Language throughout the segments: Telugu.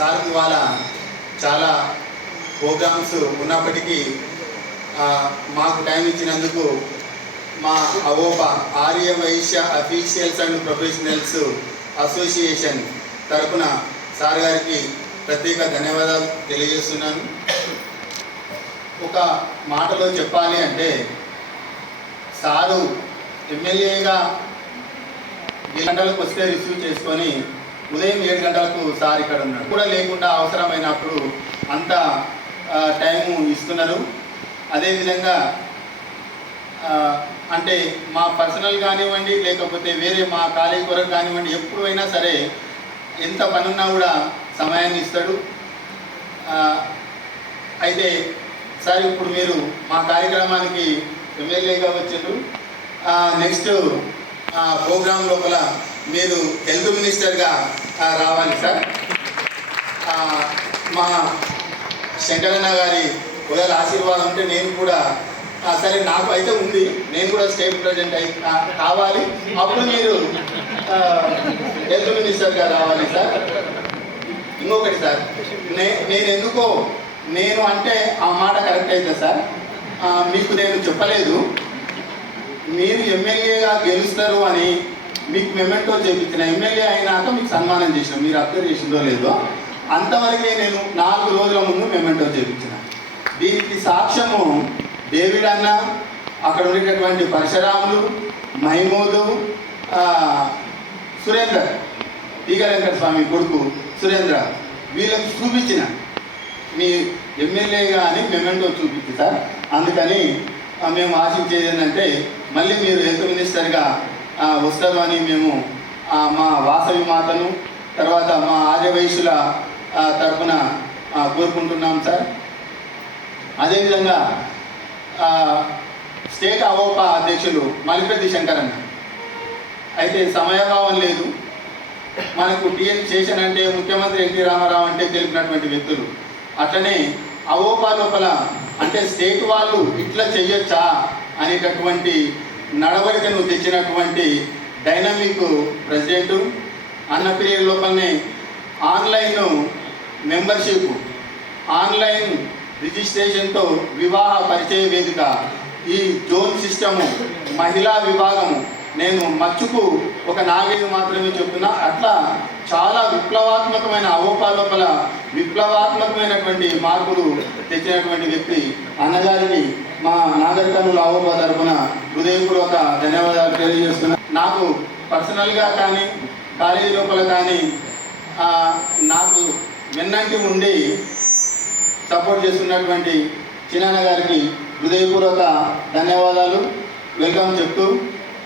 సార్ ఇవాళ చాలా ప్రోగ్రామ్స్ ఉన్నప్పటికీ మాకు టైం ఇచ్చినందుకు మా AVOPA Arya Vysya officials and professionals association తరపున సార్ గారికి ప్రత్యేక ధన్యవాదాలు తెలియజేస్తున్నాను. ఒక మాటలో చెప్పాలి అంటే సారు ఎమ్మెల్యేగా 7 గంటలకు వస్తే రిసీవ్ చేసుకొని ఉదయం 7 గంటలకు సార్ ఇక్కడ ఉన్నాడు కూడా లేకుండా అవసరమైనప్పుడు అంత టైము ఇస్తున్నారు. అదేవిధంగా అంటే మా పర్సనల్ కానివ్వండి లేకపోతే వేరే మా కాలేజీ కొరకు కానివ్వండి ఎప్పుడైనా సరే ఎంత పని ఉన్నా కూడా సమయాన్ని ఇస్తాడు. అయితే సార్ ఇప్పుడు మీరు మా కార్యక్రమానికి ఎమ్మెల్యేగా వచ్చారు. నెక్స్ట్ ప్రోగ్రాం లోపల మీరు హెల్త్ మినిస్టర్గా రావాలి సార్. మా శంకరన్న గారి ఒకవేళ ఆశీర్వాదం ఉంటే నేను కూడా సరే నాకు అయితే ఉంది, నేను కూడా స్టేట్ ప్రెసిడెంట్ కావాలి. అప్పుడు మీరు హెల్త్ మినిస్టర్గా రావాలి సార్. ఇంకొకటి సార్, నేను ఎందుకో నేను అంటే ఆ మాట కరెక్ట్ అయితే సార్ మీకు నేను చెప్పలేదు, మీరు ఎమ్మెల్యేగా గెలుస్తారు అని మీకు మెమెంటో చేయించిన, ఎమ్మెల్యే అయినాక మీకు సన్మానం చేసిన, మీరు అబ్జర్వ్ చేసిందో లేదో అంతవరకే నేను 4 రోజుల ముందు మెమెంటో చేయించిన. దీనికి సాక్ష్యము డేవిడ్ అన్న, అక్కడ ఉండేటటువంటి పరశురాములు, మహిమూదు, సురేందర్, తీగ వెంకట స్వామి కొడుకు సురేంద్ర, వీళ్ళకి చూపించిన మీ ఎమ్మెల్యేగా అని మెమెంటో చూపించి సార్. అందుకని మేము ఆశించేది ఏంటంటే మళ్ళీ మీరు హెల్త్ మినిస్టర్గా వస్తారు అని మేము మా వాసవి మాతను తర్వాత మా ఆర్యవైశ్యుల తరఫున కోరుకుంటున్నాం సార్. అదేవిధంగా స్టేట్ అవోపా అధ్యక్షులు మలిపెద్ది శంకరన్న అయితే సమయభావం లేదు. మనకు టీఎన్ శేషన్ అంటే ముఖ్యమంత్రి ఎన్టీ రామారావు అంటే తెలిపినటువంటి వ్యక్తులు. అట్లనే అవోపా లోపల అంటే స్టేట్ వాళ్ళు ఇట్లా చెయ్యొచ్చా అనేటటువంటి నడవడికను తెచ్చినటువంటి డైనమిక్ ప్రెసిడెంటు అన్న పీరియడ్ లోపలనే ఆన్లైన్ మెంబర్షిప్, ఆన్లైన్ రిజిస్ట్రేషన్తో వివాహ పరిచయ వేదిక, ఈ జోన్ సిస్టము, మహిళా విభాగము, నేను మచ్చుకు ఒక 4-5 మాత్రమే చెప్తున్నా. అట్లా చాలా విప్లవాత్మకమైన అవోపా లోపల విప్లవాత్మకమైనటువంటి మార్పులు తెచ్చినటువంటి వ్యక్తి అన్నగారికి మా నాగర్ కర్నూలు అవోపా తరఫున హృదయపూర్వక ధన్యవాదాలు తెలియజేస్తున్నా. నాకు పర్సనల్గా కానీ కాలేజీ లోపల కానీ నాకు వెన్నంటి ఉండి సపోర్ట్ చేస్తున్నటువంటి చిన్నాన్న గారికి హృదయపూర్వక ధన్యవాదాలు, వెల్కమ్ చెప్తూ,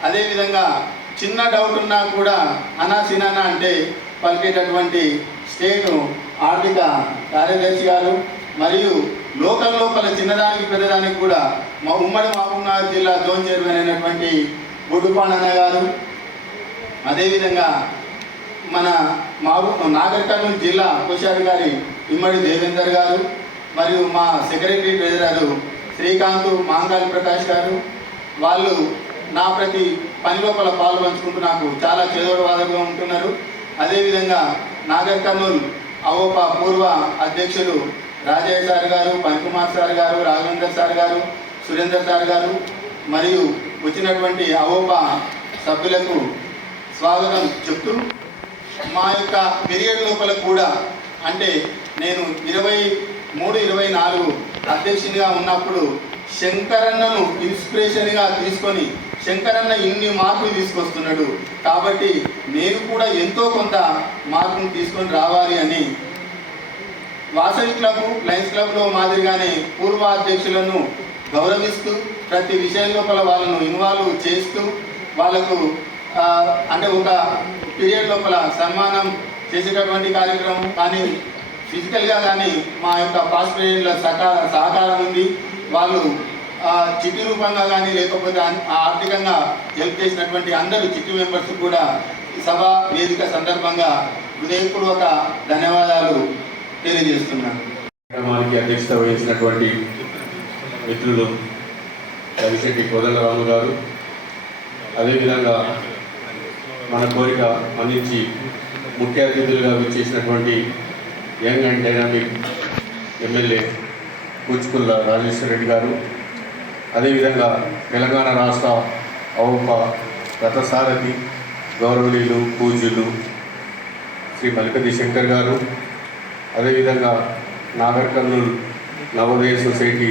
అదేవిధంగా చిన్న డౌట్ ఉన్నా కూడా అన్నా సినాన్న అంటే పలికేటటువంటి స్టేట్ ఆర్థిక కార్యదర్శి గారు మరియు లోకల్ లోపల చిన్నదానికి పెద్దదానికి కూడా మా ఉమ్మడి మహబూబ్నగర్ జిల్లా జోన్ చైర్మన్ అయినటువంటి బొడ్డుపాణన్న గారు, అదేవిధంగా మన నాగర్ కర్నూలు జిల్లా కోశాధికారి ఇమ్మడి దేవేందర్ గారు మరియు మా సెక్రటరీ ట్రెజరర్ శ్రీకాంత్ మాంగాల్ ప్రకాష్ గారు, వాళ్ళు నా ప్రతి పని లోపల పాలు పంచుకుంటూ నాకు చాలా చేదోడవాదగా ఉంటున్నారు. అదేవిధంగా నాగర్ కర్నూలు అవోపా పూర్వ అధ్యక్షులు రాజయ్య సార్ గారు, పనికుమార్ సార్ గారు, రాఘవేందర్ సార్ గారు, సురేందర్ సార్ గారు మరియు వచ్చినటువంటి అవోపా సభ్యులకు స్వాగతం చెప్తూ, మా యొక్క పీరియడ్ లోపల కూడా అంటే నేను 23-24 అధ్యక్షునిగా ఉన్నప్పుడు శంకరన్నను ఇన్స్పిరేషన్గా తీసుకొని శంకరన్న ఇన్ని మార్పులు తీసుకొస్తున్నాడు కాబట్టి నేను కూడా ఎంతో కొంత మార్పును తీసుకొని రావాలి అని వాసవి క్లబ్, లయన్స్ క్లబ్లో మాదిరిగానే పూర్వ అధ్యక్షులను గౌరవిస్తూ ప్రతి విషయం లోపల వాళ్ళను ఇన్వాల్వ్ చేస్తూ వాళ్ళకు అంటే ఒక పీరియడ్ లోపల సన్మానం చేసేటటువంటి కార్యక్రమం కానీ ఫిజికల్గా కానీ మా యొక్క పాస్ట్ పీరియడ్ల సహకారం ఉంది. వాళ్ళు చిట్టి రూపంగా కానీ లేకపోతే ఆర్థికంగా హెల్ప్ చేసినటువంటి అందరూ చిట్టి మెంబర్స్ కూడా ఈ సభ వేదిక సందర్భంగా హృదయపూర్వక ధన్యవాదాలు తెలియజేస్తున్నాను. కార్యక్రమానికి అధ్యక్షత వహించినటువంటి మిత్రులు రవిశెట్టి కోదండరాము గారు, అదేవిధంగా మన కోరిక అందించి ముఖ్య అతిథులుగా విచ్చేసినటువంటి young and dynamic MLA Kuchukulla Rajeshwara Reddy గారు, అదేవిధంగా తెలంగాణ రాష్ట్ర ఔప రథసారథి గౌరవనీయులు పూజ్యులు శ్రీ మలిపతి శంకర్ గారు, అదేవిధంగా నాగర్ కర్నూల్ నవోదయ సొసైటీ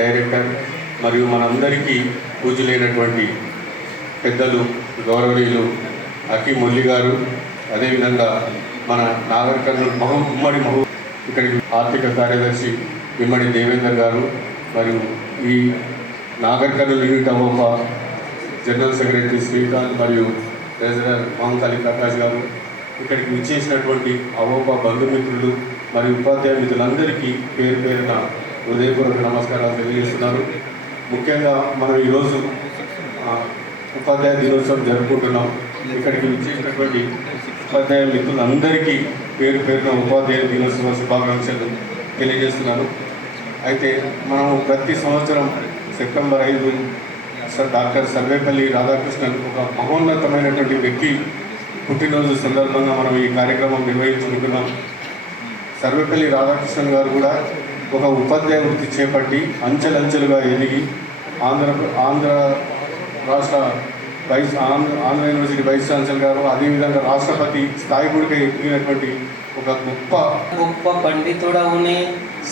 డైరెక్టర్ మరియు మనందరికీ పూజ్యులైనటువంటి పెద్దలు గౌరవనీయులు అకి మురళి గారు, అదేవిధంగా మన నాగర్ కర్నూల్ ఉమ్మడి ఇక్కడికి ఆర్థిక కార్యదర్శి ఇమ్మడి దేవేందర్ గారు, మరియు ఈ Nagar Kurnool unit అవోప general secretary Srikanth మరియు ట్రెజరర్ మహంకాళి ప్రకాష్ గారు, ఇక్కడికి విచ్చేసినటువంటి అవోప బంధుమిత్రులు మరియు ఉపాధ్యాయ మిత్రులందరికీ పేరు పేరున హృదయపూర్వక నమస్కారాలు తెలియజేస్తున్నారు. ముఖ్యంగా మనం ఈరోజు ఉపాధ్యాయ దినోత్సవం జరుపుకుంటున్నాం. ఇక్కడికి విచ్చేసినటువంటి ఉపాధ్యాయ మిత్రులందరికీ పేరు పేరున ఉపాధ్యాయ దినోత్సవ శుభాకాంక్షలు తెలియజేస్తున్నాను. అయితే మనం ప్రతి సంవత్సరం సెప్టెంబర్ 5 డాక్టర్ సర్వేపల్లి రాధాకృష్ణన్ ఒక మహోన్నతమైనటువంటి వ్యక్తి పుట్టినరోజు సందర్భంగా మనం ఈ కార్యక్రమం నిర్వహించుకుంటున్నాం. సర్వేపల్లి రాధాకృష్ణన్ గారు కూడా ఒక ఉపాధ్యాయ వృత్తి చేపట్టి అంచెలంచెలుగా ఎదిగి ఆంధ్ర రాష్ట్ర ఆంధ్ర యూనివర్సిటీ వైస్ ఛాన్సలర్ గారు, అదేవిధంగా రాష్ట్రపతి స్థాయి కూడా ఎదిగినటువంటి ఒక గొప్ప పండితుడవునే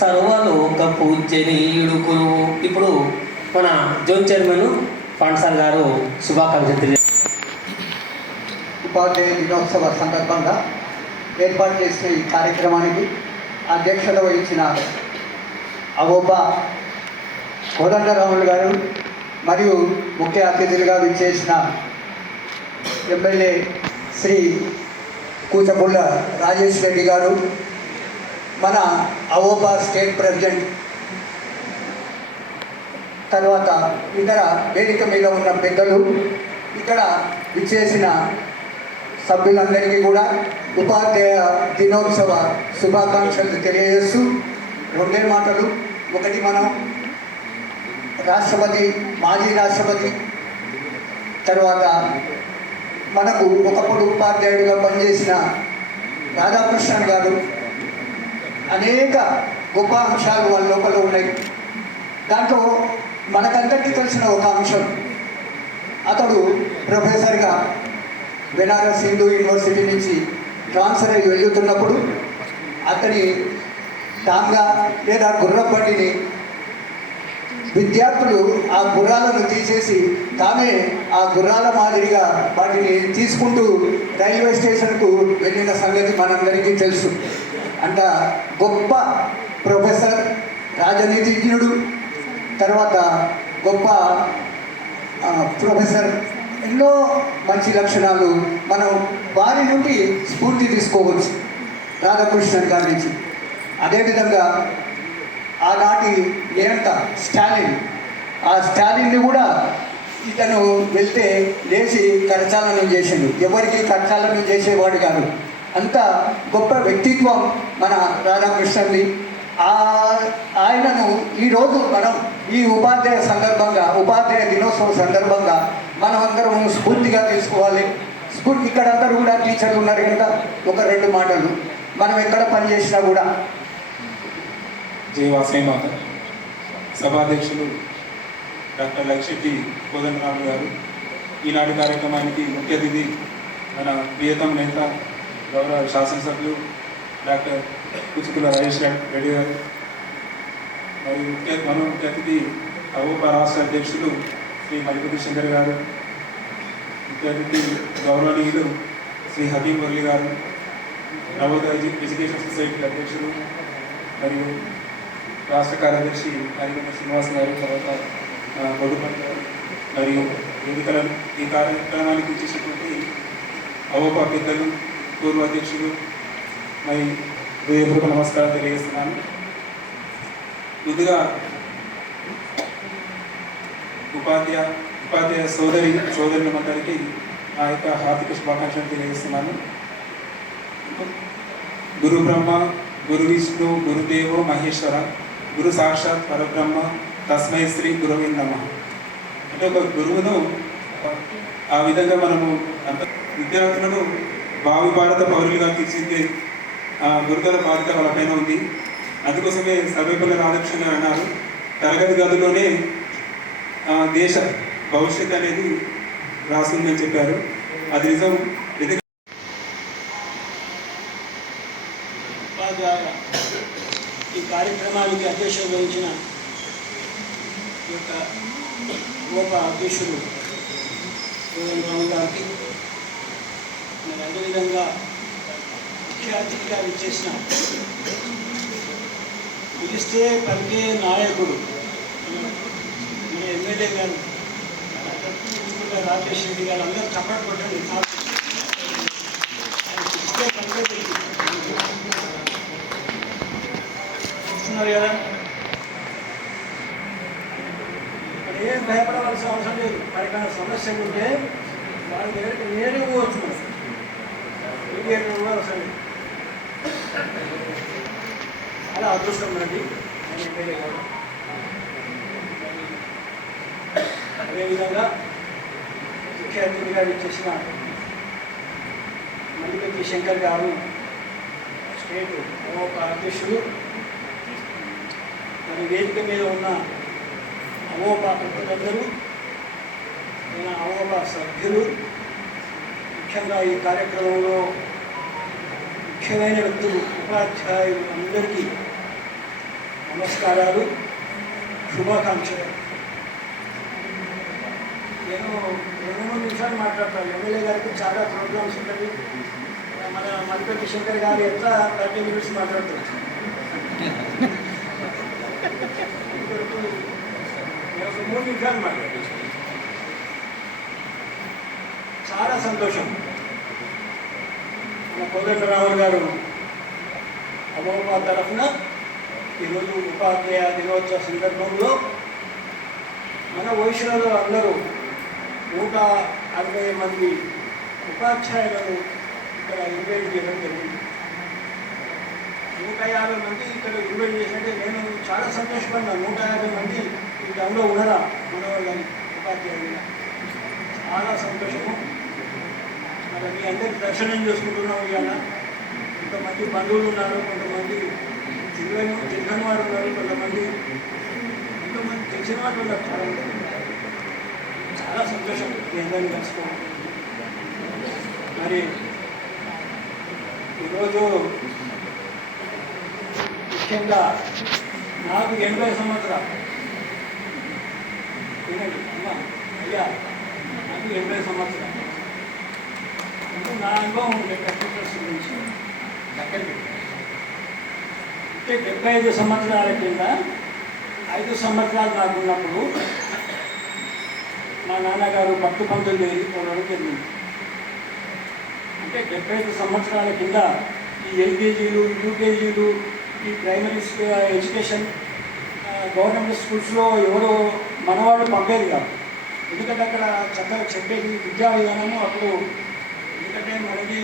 సర్వలోక పూజ్యనీయుడు గురువు. ఇప్పుడు మన జోన్ చైర్మన్ పాండ్సార్ గారు శుభాకాంక్షలు తెలియజేస్తారు. ఉపాధ్యాయ దినోత్సవ సందర్భంగా ఏర్పాటు చేసిన ఈ కార్యక్రమానికి అధ్యక్షత వహించిన అవోప కోదండరాములు గారు మరియు ముఖ్య అతిథులుగా విచ్చేసిన ఎమ్మెల్యే శ్రీ కూచపుల్ల రాజేష్ రెడ్డి గారు, మన అవోపా స్టేట్ ప్రెసిడెంట్, తర్వాత ఇతర వేదిక మీద ఉన్న పెద్దలు, ఇక్కడ విచ్చేసిన సభ్యులందరికీ కూడా ఉపాధ్యాయ దినోత్సవ శుభాకాంక్షలు తెలియజేస్తూ రెండే మాటలు. ఒకటి, మనం రాష్ట్రపతి, మాజీ రాష్ట్రపతి, తర్వాత మనకు ఒకప్పుడు ఉపాధ్యాయుడిగా పనిచేసిన రాధాకృష్ణన్ గారు అనేక గొప్ప అంశాలు వాళ్ళ లోపల ఉన్నాయి. దాంట్లో మనకందరికీ తెలిసిన ఒక అంశం, అతడు ప్రొఫెసర్గా బెనారస్ హిందూ యూనివర్సిటీ నుంచి ట్రాన్స్ఫర్ అయ్యి వెళ్తున్నప్పుడు అతని టాంగా లేదా గుర్రబండిని విద్యార్థులు ఆ గుర్రాలను తీసేసి తామే ఆ గుర్రాల మాదిరిగా వాటిని తీసుకుంటూ రైల్వే స్టేషన్కు వెళ్ళిన సంగతి మనందరికీ తెలుసు. అంత గొప్ప ప్రొఫెసర్, రాజనీతిజ్ఞుడు, తర్వాత గొప్ప ప్రొఫెసర్, ఎన్నో మంచి లక్షణాలు మనం వారి నుండి స్ఫూర్తి తీసుకోవచ్చు, రాధాకృష్ణన్ గారి నుంచి. అదేవిధంగా ఆనాటి నియంత స్టాలిన్, ఆ స్టాలిన్ని కూడా ఇతను వెళ్తే లేచి కరచాలనం చేసిండు. ఎవరికి కరచాలనం చేసేవాడు కాదు. అంత గొప్ప వ్యక్తిత్వం మన రాధాకృష్ణన్ది. ఆయనను ఈరోజు మనం ఈ ఉపాధ్యాయ సందర్భంగా, ఉపాధ్యాయ దినోత్సవం సందర్భంగా మనం అందరం స్ఫూర్తిగా తీసుకోవాలి. ఇక్కడ అందరూ కూడా టీచర్లు ఉన్నారు కనుక ఒక రెండు మాటలు, మనం ఎక్కడ పనిచేసినా కూడా. జై వాసవి మాత. సభాధ్యక్షులు డాక్టర్ లక్ష్మీ కోదండరాములు గారు, ఈనాటి కార్యక్రమానికి ముఖ్య అతిథి మన ప్రియతమ నేత గౌరవ శాసనసభ్యులు డాక్టర్ కూచుకుల్ల రాజేష్ రెడ్డి గారు, మరియు ముఖ్య అతిథి అవోప రాష్ట్ర అధ్యక్షులు శ్రీ మలిపతి శంకర్ గారు, ముఖ్య అతిథి గౌరవనీయులు శ్రీ హకీం మురళి గారు, నవోదయ ఎడ్యుకేషన్ సొసైటీ అధ్యక్షులు మరియు రాష్ట్ర కార్యదర్శి హరిగొండ శ్రీనివాస్ గారు, తర్వాత కొడుపల్లి గారు, మరియు ఈ కార్యక్రమానికి వచ్చేసినటువంటి అవోప పెద్దలు, పూర్వ అధ్యక్షులు, మరి హృదయపూర్వక నమస్కారం తెలియజేస్తున్నాను. ముందుగా ఉపాధ్యాయ సోదరులందరికీ నా యొక్క హార్దిక శుభాకాంక్షలు తెలియజేస్తున్నాను. గురు బ్రహ్మ, గురు విష్ణు, గురుదేవో మహేశ్వర, గురు సాక్షాత్ పరబ్రహ్మ, తస్మై శ్రీ గురవే నమః. అంటే ఒక గురువును ఆ విధంగా మనము అంత విద్యార్థులను భావి భారత పౌరులుగా తీర్చిదిద్దే గురుతర బాధ్యత వాళ్ళపైన ఉంది. అందుకోసమే సర్వేపల్లి రాధాకృష్ణ గారు అన్నారు, తరగతి గదిలోనే దేశ భవిష్యత్ అనేది రాస్తుందని చెప్పారు. అది నిజం. ఈ కార్యక్రమానికి అధ్యక్షత వహించిన యొక్క గొప్ప అధ్యక్షుడు రాము గారికి, మరి అదేవిధంగా ముఖ్య అతిథిగా విచ్చేసిన పిలిస్తే పలికే నాయకుడు మన ఎమ్మెల్యే గారు రాజేష్ రెడ్డి గారు అందరూ చప్పట్లు కొట్టండి. పిలిస్తే పలికే చూస్తున్నారు కదా, ఇక్కడ ఏం భయపడవలసిన అవసరం లేదు. మరి సమస్య ఉంటే వాళ్ళ దగ్గరికి నేరుగా పోవచ్చు. మీడియేటర్ కూడా అవసరం లేదు. చాలా అదృష్టం మనకి ఎమ్మెల్యే కావడం. అదేవిధంగా ముఖ్య అతిథిగా ఇచ్చేసిన మల్లిపెట్టి శంకర్ గారు, స్టేట్ అవోప అధ్యక్షుడు, మరి వేదిక మీద ఉన్న అవోప పెద్దలందరూ, అవోప సభ్యులు, ముఖ్యంగా ఈ కార్యక్రమంలో ముఖ్యమైన వ్యక్తులు, ఉపాధ్యాయులు అందరికీ నమస్కారాలు, శుభాకాంక్షలు. నేను 2-3 నిమిషాలు మాట్లాడతాను. ఎమ్మెల్యే గారికి చాలా ప్రోగ్రామ్స్ ఉంటుంది. మన మల్లిపెట్టి శంకర్ గారు ఎట్లా 30 minutes మాట్లాడుతారు. నేను 3 నిమిషాలు మాట్లాడతాను. చాలా సంతోషం. మన కోదండరావు గారు అవోపా తరఫున ఈరోజు ఉపాధ్యాయ దినోత్సవ సందర్భంలో మన వయసులలో అందరూ 160 మంది ఉపాధ్యాయులను ఇక్కడ ఇన్వైట్ చేయడం జరిగింది. 150 మంది ఇక్కడ ఇన్వైట్ చేసినట్టే నేను చాలా సంతోషపడినా. 150 మంది ఈ టైంలో ఉన్నారా మన వాళ్ళని ఉపాధ్యాయులుగా, చాలా సంతోషము. మరి మీ అందరికి దర్శనం చేసుకుంటున్నాం. ఇవాళ కొంతమంది బంధువులు ఉన్నారు, కొంతమంది తెలియని వారు ఉన్నారు, కొంతమంది తెలిసిన వాళ్ళు ఉన్నారు. చాలా సంతోషం మీ అందరినీ కలుసుకోవడం. మరి ఈరోజు ముఖ్యంగా నాకు 80 సంవత్సరాలు. వినండి అమ్మా, అయ్యా నాకు 80 సంవత్సరాలు. అంటే నా అనుభవం కంప్యూటర్స్ గురించి దగ్గరికి అంటే 75 సంవత్సరాల కింద 5 సంవత్సరాలు నాకు ఉన్నప్పుడు మా నాన్నగారు భక్తు పంతులు వెళ్ళిపోవడం జరిగింది. అంటే 75 సంవత్సరాల కింద ఈ ఎల్కేజీలు, యూకేజీలు, ఈ ప్రైమరీ ఎడ్యుకేషన్ గవర్నమెంట్ స్కూల్స్లో ఎవరో మనవాళ్ళు పంపేది కాదు. ఎందుకంటే అక్కడ చక్కగా చెప్పేది విద్యా విధానము అప్పుడు. ఎందుకంటే మనది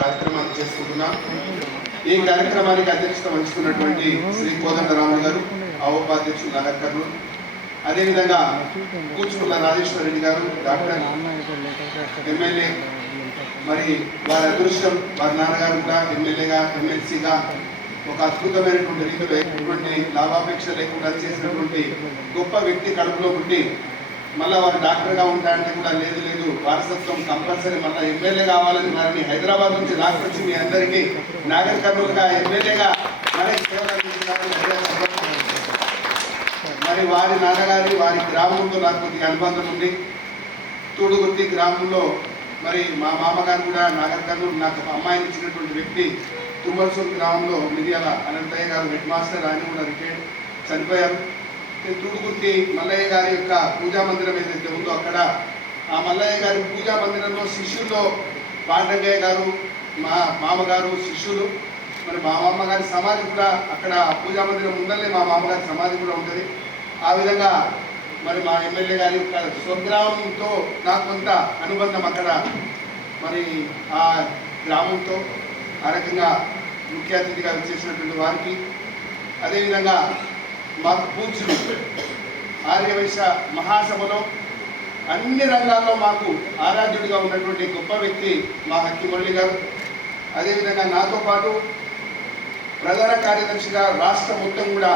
కార్యక్రమాన్ని చేసుకుంటున్నాం. ఈ కార్యక్రమానికి అధ్యక్షత వహిస్తున్నటువంటి శ్రీ కోదండరాము గారు, అవోపా అధ్యక్షులు నగర్ కర్నూలు, అదేవిధంగా కూచుకుల రాజేశ్వర రెడ్డి గారు, డాక్టర్ ఎమ్మెల్యే. మరి వారి అదృష్టం, వారి నాన్నగారు కూడా ఎమ్మెల్యేగా, ఎమ్మెల్సీగా ఒక అద్భుతమైనటువంటి రీతిలో ఎటువంటి లాభాపేక్ష లేకుండా చేసినటువంటి గొప్ప వ్యక్తి కడుపులో పుట్టి మళ్ళీ వారు డాక్టర్గా ఉంటారంటే కూడా లేదు వారసత్వం కంపల్సరీ మళ్ళీ ఎమ్మెల్యే కావాలని వారిని హైదరాబాద్ నుంచి రాకొచ్చి మీ అందరికీ నాగర్ కర్నూలుగా ఎమ్మెల్యేగా మనకి సేవలు అందించాలని. మరి వారి నాన్నగారి వారి గ్రామంతో నాకు కొద్దిగా అనుబంధం ఉంది. తూడుగుర్తి గ్రామంలో మరి మా మామగారు కూడా నాగర్ కర్నూలు నాకు అమ్మాయిని ఇచ్చినటువంటి వ్యక్తి. తుమ్మలసూరు గ్రామంలో మిర్యాల అనంతయ్య గారు హెడ్ మాస్టర్, ఆయన కూడా రిటైర్డ్, చనిపోయారు. తూడుగుర్తి మల్లయ్య గారి యొక్క పూజా మందిరం ఏదైతే ఉందో అక్కడ ఆ మల్లయ్య గారి పూజా మందిరంలో శిష్యుల్లో పాండగయ్య గారు, మా మామగారు శిష్యులు. మరి మా మామగారి సమాధి కూడా అక్కడ పూజా మందిరం ముందరనే మా మామగారి సమాధి కూడా ఉంటుంది. ఆ విధంగా మరి మా ఎమ్మెల్యే గారి యొక్క స్వగ్రామంతో నాకు కొంత అనుబంధం అక్కడ. మరి ఆ గ్రామంతో ఆ రకంగా ముఖ్య అతిథిగా వచ్చేసినటువంటి వారికి, అదేవిధంగా మాకు పూజ్యులు ఆర్యవైశ్య మహాసభలో అన్ని రంగాల్లో మాకు ఆరాధ్యుడిగా ఉన్నటువంటి గొప్ప వ్యక్తి మా హక్కి మురళి గారు. అదేవిధంగా నాతో పాటు ప్రధాన కార్యదర్శిగా రాష్ట్ర మొత్తం కూడా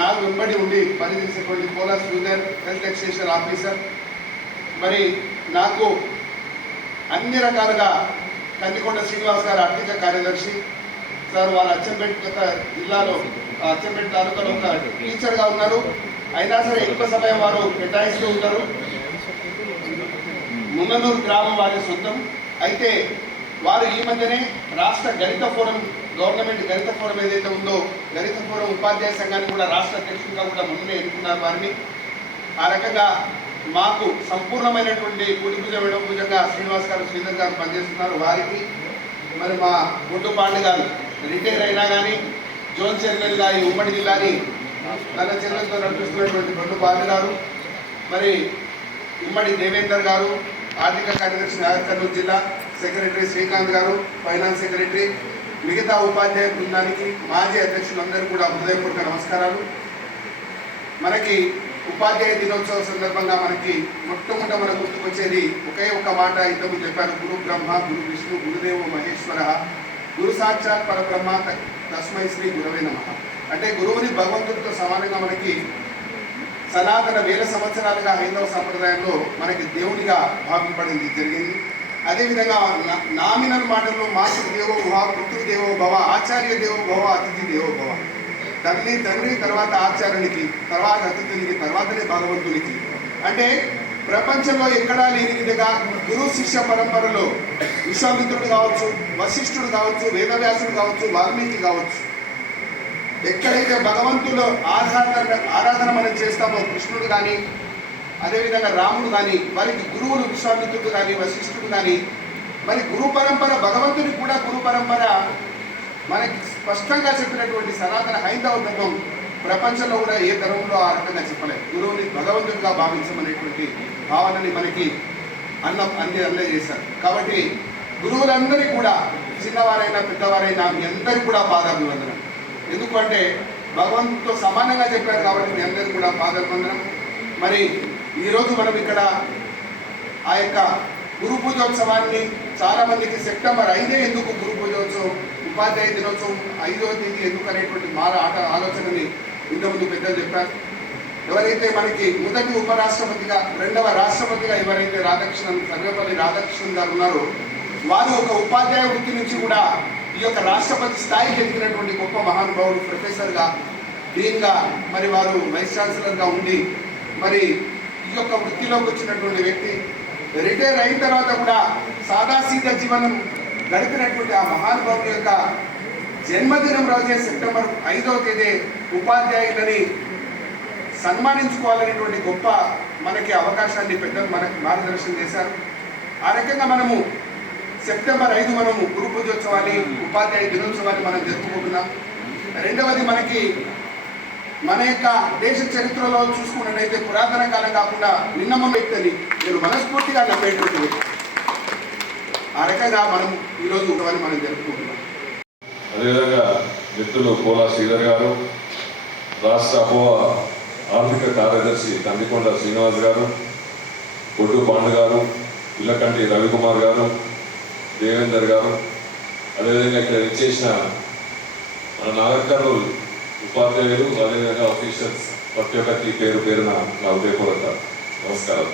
నాకు వెంబడి ఉండి పనిచేసేటువంటి Kola Sridhar health extension officer, మరి నాకు అన్ని రకాలుగా కందికొండ శ్రీనివాస్ గారు ఆర్థిక కార్యదర్శి సార్, వారు అచ్చంపేట జిల్లాలో అచ్చంపేట తాలూకాలో ఒక టీచర్గా ఉన్నారు. అయినా సరే ఎక్కువ సమయం వారు కేటాయిస్తూ ఉంటారు. మున్ననూరు గ్రామం వారి సొంతం. అయితే వారు ఈ మధ్యనే రాష్ట్ర గణిత ఫోరం, గవర్నమెంట్ గణిత ఫోరం ఏదైతే ఉందో గణిత ఫోరం ఉపాధ్యాయ సంఘాన్ని కూడా రాష్ట్ర అధ్యక్షుడిగా కూడా మొన్ననే ఎన్నుకున్నారు వారిని. ఆ రకంగా మాకు సంపూర్ణమైనటువంటి కుడిభుజ విడభుజంగా శ్రీనివాస్ గారు, శ్రీధర్ గారు పనిచేస్తున్నారు. వారికి మరి మా గుడ్డు పాండే గారు రిటైర్ అయినా కానీ జోన్ చైర్మన్గా ఈ ఉమ్మడి జిల్లాని తన చర్యలతో నడిపిస్తున్నటువంటి గుడ్డు పాండే గారు, మరి ఉమ్మడి దేవేందర్ గారు, ఆర్థిక కార్యదర్శి నాగర్ కర్నూలు జిల్లా, సెక్రటరీ శ్రీకాంత్ గారు, ఫైనాన్స్ సెక్రటరీ, మిగతా ఉపాధ్యాయ బృందానికి మాజీ అధ్యక్షులందరూ కూడా హృదయపూర్వక నమస్కారాలు. మనకి ఉపాధ్యాయ దినోత్సవం సందర్భంగా మనకి మొట్టమొదట మనకు గుర్తుకొచ్చేది ఒకే ఒక మాట ఇంతకు చెప్పారు, గురు బ్రహ్మ గురు విష్ణు గురుదేవో మహేశ్వర గురు సాక్షాత్ పరబ్రహ్మ తస్మై శ్రీ గురవే నమః. అంటే గురువుని భగవంతుడితో సమానంగా మనకి సనాతన వేల సంవత్సరాలుగా హైందవ సంప్రదాయంలో మనకి దేవునిగా భావింపడింది జరిగింది. అదేవిధంగా నామినల్ మాటల్లో మాతృదేవో భవ, పితృదేవో భవ, ఆచార్య దేవో భవ, అతిథి దేవో భవ. తల్లి తండ్రి, తర్వాత ఆచార్యునికి, తర్వాత అతిథునికి, తర్వాతనే భగవంతునికి. అంటే ప్రపంచంలో ఎక్కడా లేని విధంగా గురు శిష్య పరంపరలో విశ్వామిత్రుడు కావచ్చు, వశిష్ఠుడు కావచ్చు, వేదవ్యాసుడు కావచ్చు, వాల్మీకి కావచ్చు, ఎక్కడైతే భగవంతుడు ఆరాధన మనం చేస్తామో కృష్ణుడు కానీ, అదేవిధంగా రాముడు కానీ, వారికి గురువులు విశ్వామిత్రుడు కానీ, వశిష్ఠుడు కానీ, మరి గురు పరంపర భగవంతునికి కూడా గురు పరంపర మనకి స్పష్టంగా చెప్పినటువంటి సనాతన హైందవ ధర్మం ప్రపంచంలో కూడా ఏ ధర్మంలో ఆ రకంగా చెప్పలేదు. గురువుని భగవంతుడిగా భావించమనేటువంటి భావనని మనకి అందజేశారు. కాబట్టి గురువులందరికీ కూడా చిన్నవారైనా పెద్దవారైనా మీ అందరికీ కూడా పాదాభివందనం. ఎందుకంటే భగవంతుడితో సమానంగా చెప్పారు కాబట్టి మీ అందరికీ కూడా పాదాభివందనం. మరి ఈరోజు మనం ఇక్కడ ఆ యొక్క గురు పూజోత్సవాన్ని చాలామందికి సెప్టెంబర్ 5 ఎందుకు గురు పూజోత్సవం, ఉపాధ్యాయ దినోత్సవం 5వ తేదీ ఎందుకు అనేటువంటి ఆలోచనని ఇంతకుముందు పెద్దలు చెప్పారు. ఎవరైతే మనకి మొదటి ఉపరాష్ట్రపతిగా, రెండవ రాష్ట్రపతిగా ఎవరైతే సర్వేపల్లి రాధాకృష్ణన్ గారు ఉన్నారో, వారు ఒక ఉపాధ్యాయ వృత్తి నుంచి కూడా ఈ యొక్క రాష్ట్రపతి స్థాయికి ఎదిగినటువంటి గొప్ప మహానుభావుడు, ప్రొఫెసర్గా, డీన్గా, మరి వారు వైస్ ఛాన్సలర్గా ఉండి మరి ఈ యొక్క వృత్తిలోకి వచ్చినటువంటి వ్యక్తి. రిటైర్ అయిన తర్వాత కూడా సాదాసీదా జీవనం గడిపినటువంటి ఆ మహానుభావుని యొక్క జన్మదినం రోజే సెప్టెంబర్ 5వ తేదీ ఉపాధ్యాయులని సన్మానించుకోవాలనేటువంటి గొప్ప మనకి అవకాశాన్ని పెద్దలు మనకు మార్గదర్శనం చేశారు. ఆ రకంగా మనము సెప్టెంబర్ 5 మనము గురు పూజోత్సవాన్ని, ఉపాధ్యాయ దినోత్సవాన్ని మనం జరుపుకుంటున్నాం. రెండవది మనకి మన యొక్క దేశ చరిత్రలో చూసుకున్నట్టయితే పురాతన కాలం కాకుండా నిన్నమ్మ వ్యక్తిని నేను మనస్ఫూర్తిగా నమ్మేటువంటి వ్యక్తి. ఆ రకంగా మనం ఈరోజు ఉత్సవాన్ని మనం జరుపుకుంటున్నాం. అదేవిధంగా మిత్రులు కోలా శ్రీధర్ గారు, రాష్ట్ర అపోహ ఆర్థిక కార్యదర్శి కందికొండ శ్రీనివాస్ గారు, బొడ్డు పాండు గారు, ఇల్లకంటి రవికుమార్ గారు, దేవేందర్ గారు, అదేవిధంగా ఇక్కడ ఇచ్చేసిన మన నాగర్ కర్నూలు ఉపాధ్యాయులు, అదేవిధంగా ఆఫీషియల్స్ ప్రతి ఒక్కరికి పేరు పేరున నా హృదయపూర్వక నమస్కారాలు.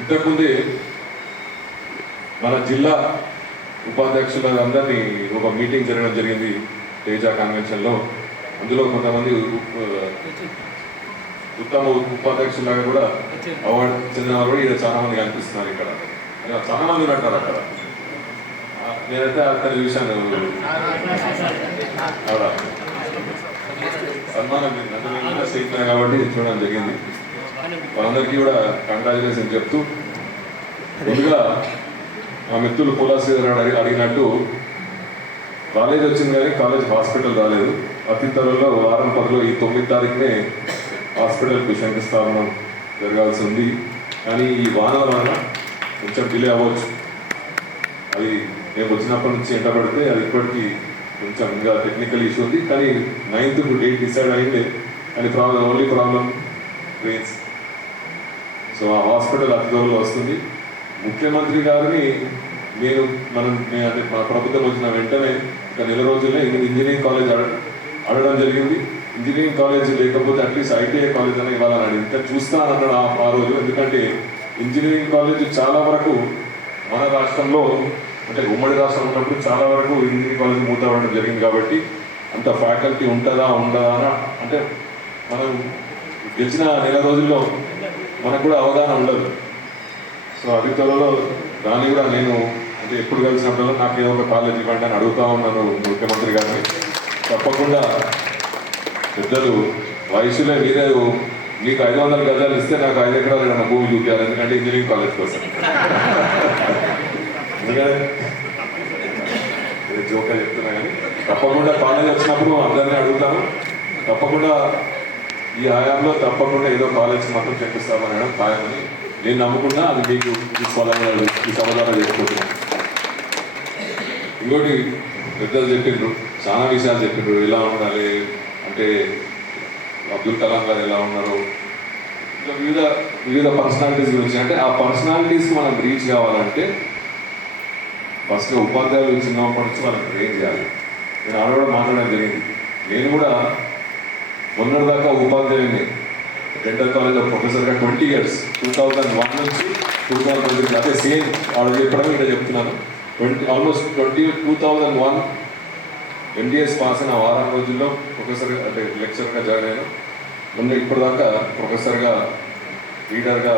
ఇంతకుముందే మన జిల్లా ఉపాధ్యక్షులందరినీ ఒక మీటింగ్ జరగడం జరిగింది తేజ కన్వెన్షన్లో. అందులో కొంతమంది ఉత్తమ ఉపాధ్యక్షులాగా కూడా అవార్డు చెందిన వారు కూడా ఇక్కడ చాలా మంది కనిపిస్తున్నారు. ఇక్కడ చాలా మంది అంటారు. అక్కడ నేనైతే అక్కడ చూశాను. అక్కడ సన్మానం చేయించాను కాబట్టి చూడడం జరిగింది. వాళ్ళందరికీ కూడా కంగ్రాచులేషన్ చెప్తూ, ముందుగా మా మిత్రులు కోలా శ్రీధర్ అడిగినట్టు కాలేజ్ వచ్చింది కానీ కాలేజ్ హాస్పిటల్ రాలేదు. అతి త్వరలో వారం 10లో ఈ 9 తారీఖునే హాస్పిటల్కి శంకుస్థాపనం జరగాల్సి ఉంది. కానీ ఈ వానల వలన కొంచెం డిలే అవ్వచ్చు. అది మేము వచ్చినప్పటి నుంచి ఎంటబడితే అది ఇప్పటికీ కొంచెం ఇంకా టెక్నికల్ ఇష్యూ ఉంది. కానీ 9th డేట్ డిసైడ్ అయింది. కానీ ఓన్లీ ప్రాబ్లం ట్రైన్స్. సో ఆ హాస్పిటల్ అతి త్వరలో వస్తుంది. ముఖ్యమంత్రి గారిని అంటే మా ప్రభుత్వం వచ్చిన వెంటనే ఒక నెల రోజుల్లో ఇంజనీరింగ్ కాలేజ్ అడగడం జరిగింది. ఇంజనీరింగ్ కాలేజ్ లేకపోతే అట్లీస్ట్ ఐటీఐ కాలేజ్ అని ఇవ్వాలని అడిగింది. ఇంకా చూస్తానన్నాడు ఆ రోజు. ఎందుకంటే ఇంజనీరింగ్ కాలేజ్ చాలా వరకు మన రాష్ట్రంలో, అంటే ఉమ్మడి రాష్ట్రం ఉన్నప్పుడు చాలా వరకు ఇంజనీరింగ్ కాలేజ్ మూతపడడం జరిగింది. కాబట్టి అంత ఫ్యాకల్టీ ఉంటుందా ఉండదా అని అంటే మనం గెలిచిన నెల రోజుల్లో మనకు కూడా అవగాహన ఉండదు. సో అది త్వరలో దాన్ని కూడా నేను అంటే ఎప్పుడు కలిసినప్పుడు నాకు ఏదో ఒక కాలేజ్ ఇవ్వండి అని అడుగుతా ఉన్నాను ముఖ్యమంత్రి గారిని. తప్పకుండా పెద్దలు వయసులో మీకు 500 గజాలు ఇస్తే నాకు 5 ఎకరాలు ఏదైనా భూమి చూపించాలి, ఎందుకంటే ఇంజనీరింగ్ కాలేజ్ కోసం. ఎందుకంటే జోకా చెప్తున్నా కానీ తప్పకుండా కాలేజ్ వచ్చినప్పుడు అందరినీ అడుగుతాను. తప్పకుండా ఈ హయాంలో తప్పకుండా ఏదో కాలేజ్ మాత్రం చెప్పిస్తామనడం ఖాయమని నేను నమ్ముకున్నా. అది మీకు ఈ సమాధానం చేసుకుంటున్నాను. ఇంకోటి పెద్దలు చెప్పిండ్రు, చాలా విషయాలు చెప్పిండ్రు. ఎలా ఉండాలి అంటే అబ్దుల్ కలాం గారు ఎలా ఉన్నారు, వివిధ పర్సనాలిటీస్ గురించి. అంటే ఆ పర్సనాలిటీస్కి మనం రీచ్ కావాలంటే ఫస్ట్ ఉపాధ్యాయులు చిన్నప్పటి నుంచి వాళ్ళకి ట్రైన్ చేయాలి. నేను ఆడ కూడా మాట్లాడడం జరిగింది. నేను కూడా మొన్నటిదాకా ఉపాధ్యాయుని డెంటల్ కాలేజ్ ఆఫ్ ప్రొఫెసర్గా 20 years 2001 నుంచి 2020 అదే సేమ్ ఆడ చెప్పడం ఇక్కడ చెప్తున్నాను. ఆల్మోస్ట్ 2001 MDS పాస్ అయిన వారం రోజుల్లో ప్రొఫెసర్గా అంటే లెక్చర్గా జాయిన్ అయ్యాను. మొన్న ఇప్పటిదాకా ప్రొఫెసర్గా లీడర్గా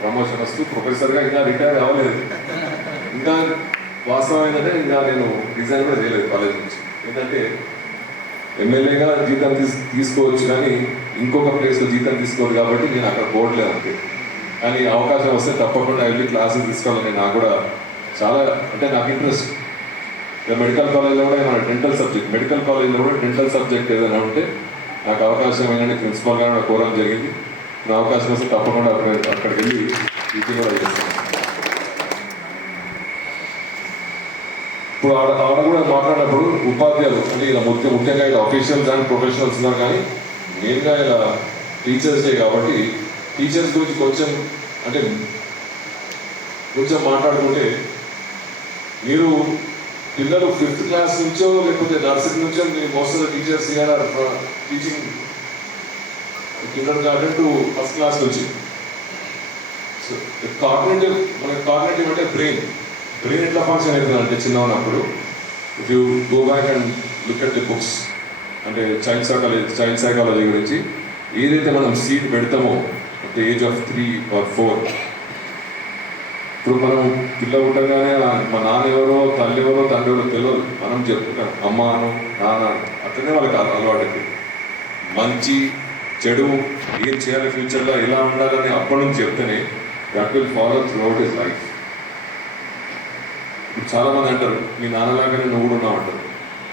ప్రమోషన్ వస్తూ ప్రొఫెసర్గా ఇంకా రిటైర్ అవ్వలేదు. ఇంకా వాస్తవం ఏంటంటే ఇంకా నేను రిజైన్ కూడా చేయలేదు కాలేజ్ నుంచి. ఏంటంటే ఎమ్మెల్యేగా జీతం తీసుకోవచ్చు కానీ ఇంకొక ప్లేస్లో జీతం తీసుకోవద్దు కాబట్టి నేను అక్కడ పోవట్లేదు అంతే. కానీ అవకాశం వస్తే తప్పకుండా వెళ్ళి క్లాసెస్ తీసుకోవాలని నాకు కూడా చాలా అంటే నాకు ఇంట్రెస్ట్. మెడికల్ కాలేజ్లో కూడా ఏమైనా డెంటల్ సబ్జెక్ట్ మెడికల్ కాలేజ్లో కూడా డెంటల్ సబ్జెక్ట్ ఏదైనా ఉంటే నాకు అవకాశం ఏంటంటే ప్రిన్సిపాల్ గారు కూడా కోరడం జరిగింది. నా అవకాశం వస్తే తప్పకుండా అక్కడికి వెళ్ళి టీచింగ్ కూడా చేస్తాను. ఇప్పుడు ఆడ కూడా మాట్లాడినప్పుడు ఉపాధ్యాయులు అంటే ఇలా ముఖ్యంగా ఇలా అఫీషియల్స్ అండ్ ప్రొఫెషనల్స్ ఉన్నారు, కానీ మెయిన్గా ఇలా టీచర్స్ డే కాబట్టి టీచర్స్ గురించి కొంచెం మాట్లాడుకుంటే మీరు పిల్లలు 5th క్లాస్ నుంచో లేకపోతే నర్సరీ నుంచో మీ most of the teachers are teaching kindergarten to 1st class నుంచి. సో కాగ్నిటివ్ అంటే బ్రెయిన్ ఎట్లా ఫంక్షన్ అవుతుందంటే చిన్న ఉన్నప్పుడు if you go back and look at the books అంటే చైల్డ్ సైకాలజీ గురించి ఏదైతే మనం సీడ్ పెడతామో at the age of 3 or 4 ఇప్పుడు మనం పిల్ల ఉండగానే మా నాన్న ఎవరో తల్లి ఎవరో తండ్రి ఎవరో తెలియదు, మనం చెప్పుకుంటాం అమ్మాను నాన్న అట్లనే వాళ్ళకి అలవాటు. మంచి చెడు ఏం చేయాలి ఫ్యూచర్లో ఎలా ఉండాలని అప్పటి నుంచి చెప్తేనే that will follow through out his life. ఇప్పుడు చాలామంది అంటారు మీ నాన్నలాగానే నువ్వు కూడా ఉన్నావు అంటారు.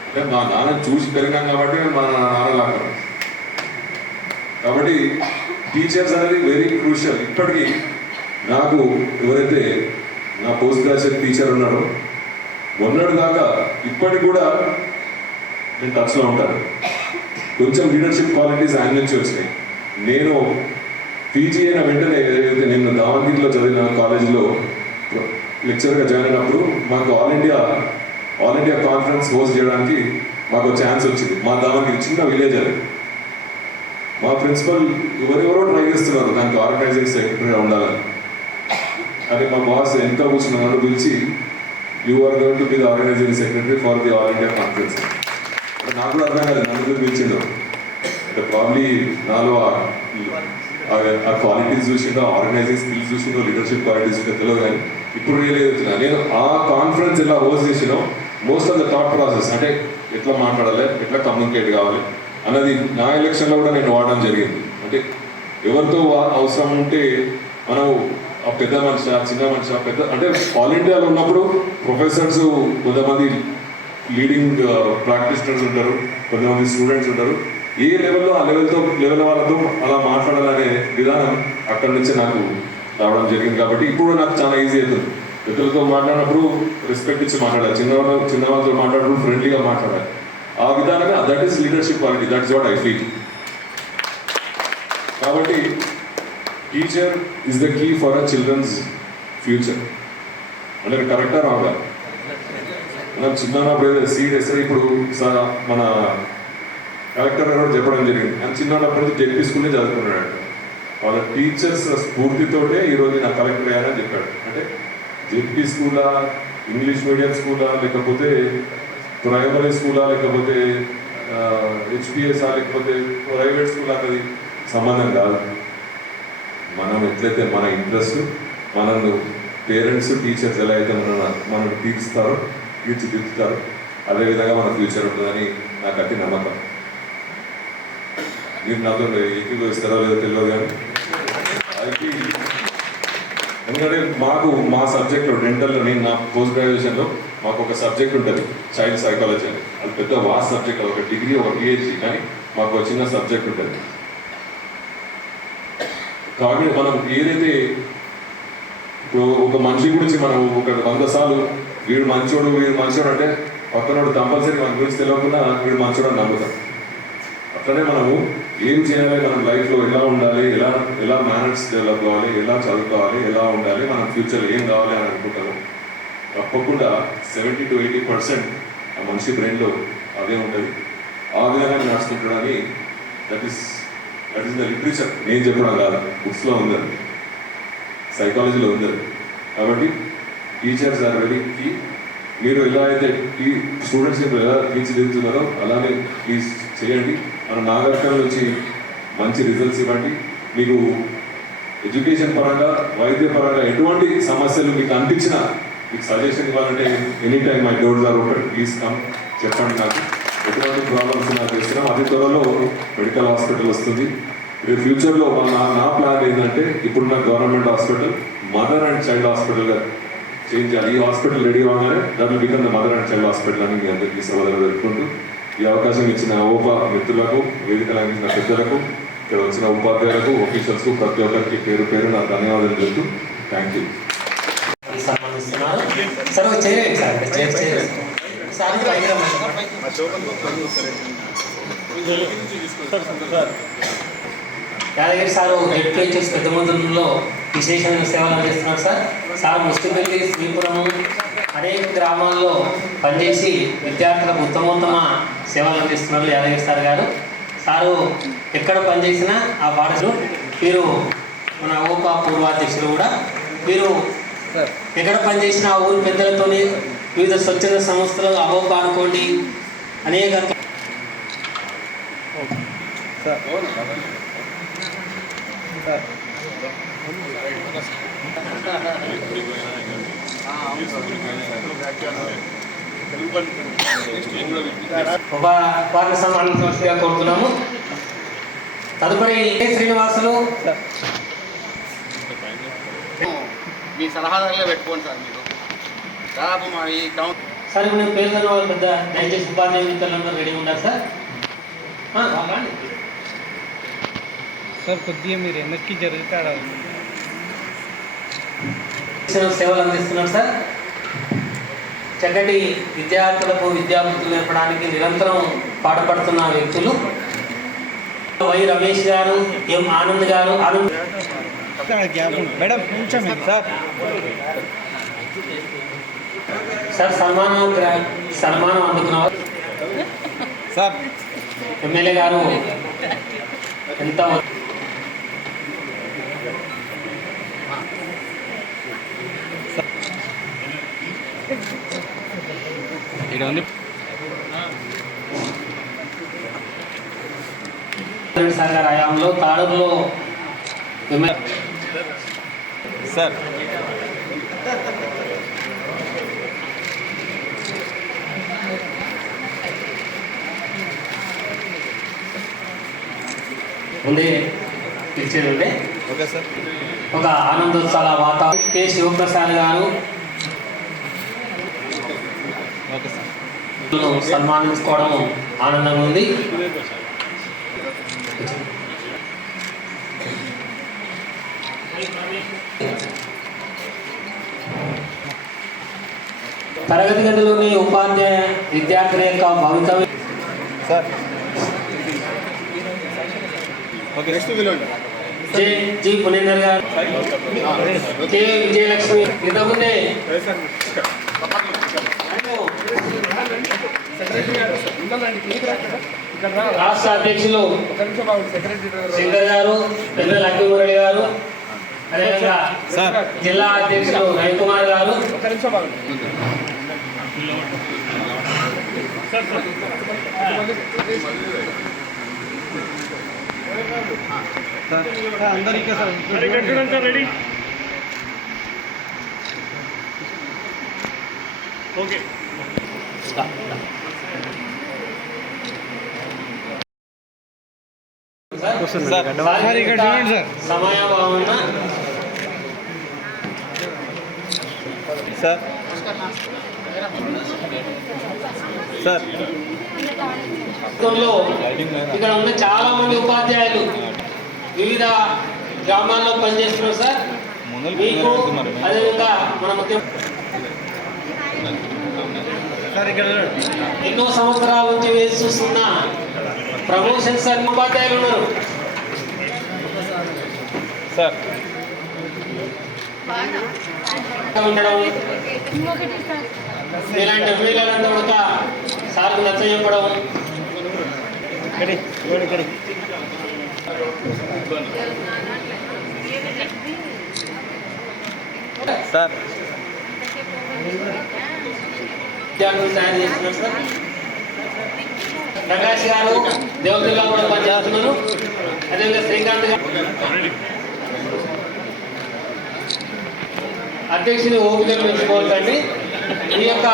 అంటే మా నాన్న చూసి పెరిగాం కాబట్టి మా నాన్నలాగా. కాబట్టి టీచర్స్ అనేది వెరీ క్రూషియల్. ఇప్పటికీ నాకు ఎవరైతే నా పోస్ట్ గ్రాడ్యుయేట్ టీచర్ ఉన్నారో మొన్నటి దాకా ఇప్పటికి కూడా నేను టచ్లో ఉంటాను. కొంచెం లీడర్షిప్ క్వాలిటీస్ ఆయన నుంచి వచ్చినాయి. నేను పీజీ అయిన వెంటనే ఏదైతే నేను దావణగిరిలో చదివిన కాలేజీలో లెక్చర్గా జాయిన్ అయినప్పుడు మాకు ఆల్ ఇండియా కాన్ఫరెన్స్ హోస్ట్ చేయడానికి మాకు ఛాన్స్ వచ్చింది. మా దావణగిరి చిన్న విలేజ్ అది. మా ప్రిన్సిపల్ ఎవరెవరో ట్రై చేస్తున్నారు దానికి ఆర్గనైజింగ్ సెక్రటరీగా ఉండాలని. కానీ మా బాస్ ఎంత కూర్చున్నాను పిలిచి you are going to be the organizing secretary for the all India conference. నాకు కూడా అర్థం కాదు నన్ను పిలిచిండు. అంటే ప్రాబ్లీ నాలో ఆ క్వాలిటీస్ చూసిండో, ఆర్గనైజింగ్ స్కిల్స్ చూసిండో, లీడర్షిప్ క్వాలిటీస్ చూసిండో తెలియదు. కానీ ఇప్పుడు రియలైజ్ అవుతున్నా నేను ఆ కాన్ఫరెన్స్ ఎలా హోస్ట్ చేసినో most of the thought process అంటే ఎట్లా మాట్లాడాలి, ఎట్లా కమ్యూనికేట్ కావాలి అన్నది నా ఎలక్షన్లో కూడా నేను వాడడం జరిగింది. అంటే ఎవరితో అవసరం ఉంటే మనం ఆ పెద్ద మనిషి చిన్న మనిషి పెద్ద అంటే ఆల్ ఇండియాలో ఉన్నప్పుడు ప్రొఫెసర్స్ కొంతమంది లీడింగ్ ప్రాక్టీషనర్స్ ఉంటారు, కొంతమంది స్టూడెంట్స్ ఉంటారు. ఏ లెవెల్లో ఆ లెవెల్ వాళ్ళతో అలా మాట్లాడాలనే విధానం అక్కడి నుంచి నాకు రావడం జరిగింది. కాబట్టి ఇప్పుడు నాకు చాలా ఈజీ అవుతుంది. పెద్దలతో మాట్లాడినప్పుడు రెస్పెక్ట్ ఇచ్చి మాట్లాడాలి, చిన్న వాళ్ళతో మాట్లాడినప్పుడు ఫ్రెండ్లీగా మాట్లాడాలి. ఆ విధానంగా that is leadership quality. That is what I feel. కాబట్టి teacher is the key for a children's future. అంటే కరెక్టా రాగా మనం చిన్నప్పుడు ఏదో సీట్ వేస్తే ఇప్పుడు మన కలెక్టర్ గారు చెప్పడం జరిగింది. ఆయన చిన్నప్పుడు జెడ్పీ స్కూల్లో చదువుకున్నాడు. వాళ్ళ టీచర్స్ స్ఫూర్తితోటే ఈరోజు నా కలెక్టర్ అయ్యానని చెప్పాడు. అంటే జెడ్పీ స్కూలా, ఇంగ్లీష్ మీడియం స్కూలా, లేకపోతే ప్రైమరీ స్కూలా, లేకపోతే హెచ్పిఎస్ఆ, లేకపోతే ప్రైవేట్ స్కూల్ అన్నది సంబంధం కాదు. మనం ఎట్లయితే మన ఇంట్రెస్ట్, మనల్ని పేరెంట్స్ టీచర్స్ ఎలా అయితే మనల్ని తీర్చిదిద్దుతారో అదేవిధంగా మన ఫ్యూచర్ ఉంటుందని నాకు అతి నమ్మకం. మీరు నాతో ఏకీభవిస్తారో లేదో తెలియదు కానీ అది ఎందుకంటే మా సబ్జెక్ట్లో డెంటల్లో నేను నా పోస్ట్ గ్రాడ్యుయేషన్లో మాకు ఒక సబ్జెక్ట్ ఉంటుంది చైల్డ్ సైకాలజీ అని. అది పెద్ద వాస్ట్ సబ్జెక్ట్, ఒక డిగ్రీ ఒక పిహెచ్డి, కానీ మాకు ఒక చిన్న సబ్జెక్ట్ ఉంటుంది. కాబట్టి మనం ఏదైతే ఇప్పుడు ఒక మనిషి గురించి మనం ఒక 100 సార్లు వీడు మంచోడు అంటే పక్కనోడు కంపల్సరీ మన గురించి తెలియకుండా వీడు మంచోడు అని నమ్ముతాం. అట్లనే మనము ఏం చేయాలి, మనం లైఫ్లో ఎలా ఉండాలి, ఎలా మేనర్స్ డెవలప్ కావాలి, ఎలా చదువుకోవాలి, ఎలా ఉండాలి, మనం ఫ్యూచర్ ఏం కావాలి అని అనుకుంటాము. తప్పకుండా 70 to 80% ఆ మనిషి బ్రెయిన్లో అదే ఉంటుంది. ఆ విధంగా నడుచుకుంటాడని దట్ ఈస్ ద లిటరేచర్. నేను చెప్పడం కాదు, బుక్స్లో ఉంది, సైకాలజీలో ఉంది. కాబట్టి టీచర్స్ ఆర్ వెరీ కీ. మీరు ఎలా అయితే స్టూడెంట్స్ ఎలా తీర్చిదిద్దుతున్నారో అలానే ప్లీజ్ చేయండి. మన నాగరికం నుంచి మంచి రిజల్ట్స్ ఇవ్వండి. మీకు ఎడ్యుకేషన్ పరంగా, వైద్య పరంగా ఎటువంటి సమస్యలు మీకు అనిపించినా మీకు సజెషన్ ఇవ్వాలంటే any time my doors are open, please come, చెప్పండి. నాకు ఎటువంటి ప్రాబ్లమ్స్ నాకు ఇస్తున్నాం. అతి త్వరలో మెడికల్ హాస్పిటల్ వస్తుంది. రేపు ఫ్యూచర్లో నా ప్లాన్ ఏంటంటే ఇప్పుడున్న government hospital mother and child హాస్పిటల్గా చేంజ్ చేయాలి. ఈ హాస్పిటల్ రెడీ అవ్వగానే దాన్ని become the mother and child hospital అని మీ అందరికీ సభలో జరుపుకుంటూ ఈ అవకాశం ఇచ్చిన ఓపా మిత్రులకు, వేదికలు అందించిన పెద్దలకు, ఇక్కడ వచ్చిన ఉపాధ్యాయులకు, ఆఫీసర్స్ ప్రతి ఒక్కరికి పేరు పేరు నా ధన్యవాదాలు చెప్తూ థ్యాంక్ యూ. సన్మానిస్తున్నారు సార్. చేయండి సార్, యాదగిరి సారు జెడ్పీహెచ్ఎస్ పెద్ద మందులలో విశేషమైన సేవలు అందిస్తున్నారు సార్. సార్ ముస్లింపల్లి, శ్రీపురము అనేక గ్రామాల్లో పనిచేసి విద్యార్థులకు ఉత్తమోత్తమ సేవలు అందిస్తున్నారు యాదగిరి సార్ గారు. సారు ఎక్కడ పనిచేసినా ఆ పాఠశాల వీరు మన ఓపా పూర్వాధ్యక్షులు కూడా. వీరు ఎక్కడ పనిచేసిన ఆ ఊరు పెద్దలతోనే వివిధ స్వచ్ఛంద సంస్థలు అవోపా అనుకోండి అనేక వారిని సన్మానించవలసిగా కోరుతున్నాము. తదుపరి శ్రీనివాసులు. మీ సలహాదారులే పెట్టుకోండి సార్. మీరు దాదాపు మా ఈ టౌన్ సార్ ఇప్పుడు పేర్కొన్న వాళ్ళు పెద్ద దయచేసి ఉపాధ్యాయ మిత్రులందరూ రెడీ ఉంటారు సార్. సార్ కొద్దిగా మీరు వెనక్కి జరుగుతాడు. సేవలు అందిస్తున్నారు సార్. చక్కటి విద్యార్థులకు విద్యాబుద్ధులు నేర్పడానికి నిరంతరం పాటుపడుతున్న వ్యక్తులు వై రమేష్ గారు, ఎం ఆనంద్ గారు. మేడం కొంచెం సార్ సన్మానం అందుకున్నారు సార్. ఎమ్మెల్యే గారు ఎంత సార్ గారి హయాంలో తాడూరులో సార్ ముందే పిలిచేది ఉండే ఓకే సార్. ఒక ఆనందోత్సవాల వాతావరణం. కె శివప్రసాద్ గారు ఓకే సార్. సన్మానించుకోవడం ఆనందంగా ఉంది. తరగతి గదిలోని ఉపాధ్యాయ విద్యార్థుల యొక్క భవితవ్యం సార్ ఓకే నెక్స్ట్ విలువ జి పునేందర్ గారు, కె విజయలక్ష్మి, ఇంతకుముందే రాష్ట్ర అధ్యక్షులు శంకర్ గారు, పెద్ద లక్ష్మీమురళి గారు, అదేవిధంగా జిల్లా అధ్యక్షులు రవికుమార్ గారు, రెడీ ఓకే సమయాభావం సార్ సార్ ఇక్కడ ఉన్న చాలా మంది ఉపాధ్యాయులు వివిధ గ్రామాల్లో పనిచేస్తున్నారు సార్. మీకు అదేవిధంగా మన ముఖ్య ఎన్నో సంవత్సరాల నుంచి వేసి చూస్తున్న ప్రమోషన్స్ అన్ని ఉపాధ్యాయులు ఉన్నారు సార్. ఉండడం ఇలాంటి ఎమ్మెల్యేలంతా కూడా సార్కు నచ్చ చెప్పడం సార్ విద్యార్థులు తయారు చేస్తున్నారు సార్. ప్రకాష్ గారు దేవతగా కూడా పనిచేస్తున్నారు. అదేవిధంగా శ్రీకాంత్ గారు అధ్యక్షుని ఓపికను మెచ్చుకోవద్దండి. ఈ యొక్క